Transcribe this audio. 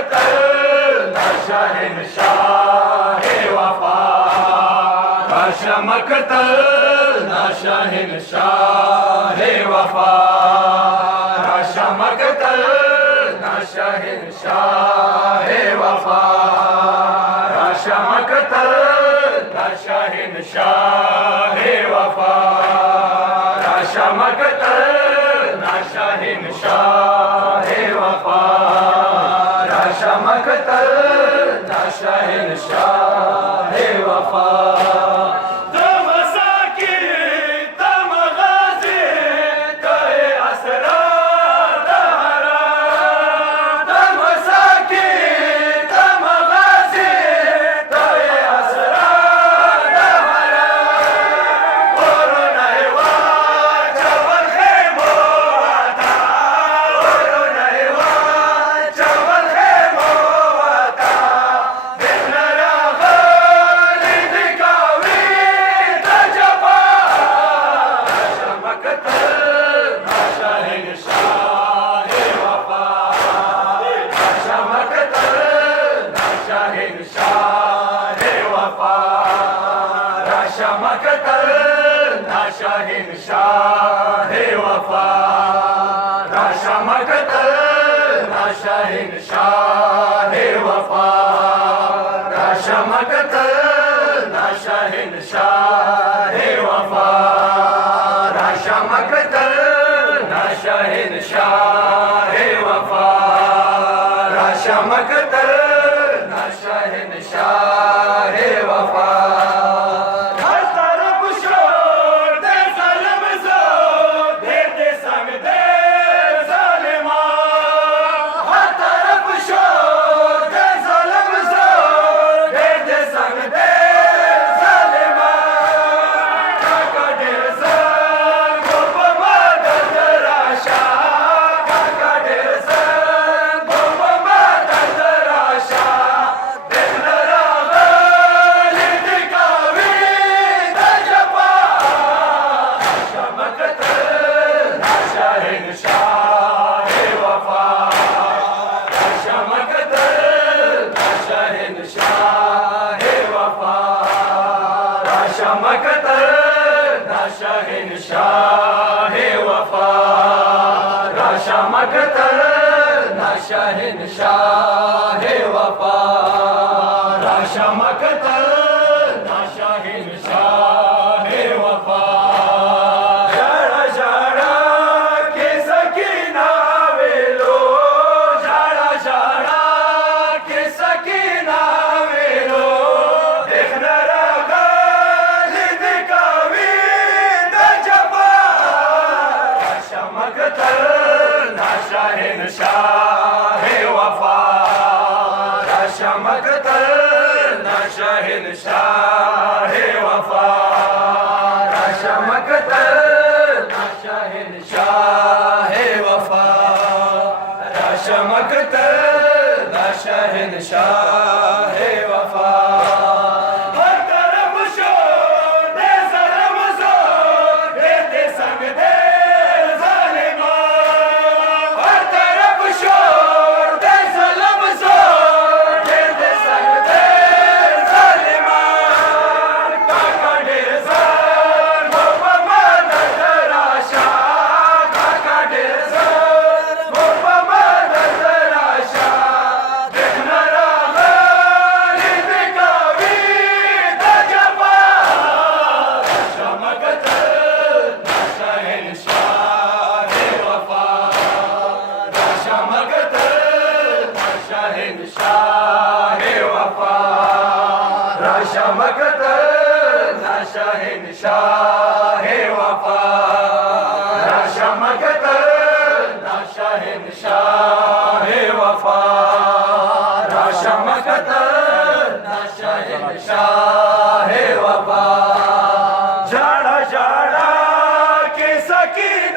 मकतल शहंशाह वफा, राशा मकतल शहंशाह वफा, राशा मकतल शहंशाह वफा, राशा मकतल शहंशाह वफा, राशा मकतल शहंशाह वफा, राशा मकतल शहंशाह वफा। राशा मकतल शहंशाह वफा, राशा मकतल शहंशाह वफा, राशा मकतल शहंशाह वफा, राशा मकतल शहंशाह वफा, राशा मकतल शहंशाह वफा। राशा मकतल शहंशाह वफा, राशा मकतल शहंशाह वफा, राशा मकतल शहंशाह वफा। झाड़ा झाड़ा के सकीना वेलो, झाड़ा झाड़ा के सकीना वेलो, देखना शहंशाह वफा, राशा मकतल शहंशाह वफा, राशा मकतल शहंशाह वफा, राशा मकतल शहंशाह वफा। शहंशाह वफा, राशा मकतल शहंशाह वफा, राशा मकतल शहंशाह वफा, राशा मकतल शहंशाह वफा। झाड़ा झाड़ा के सकी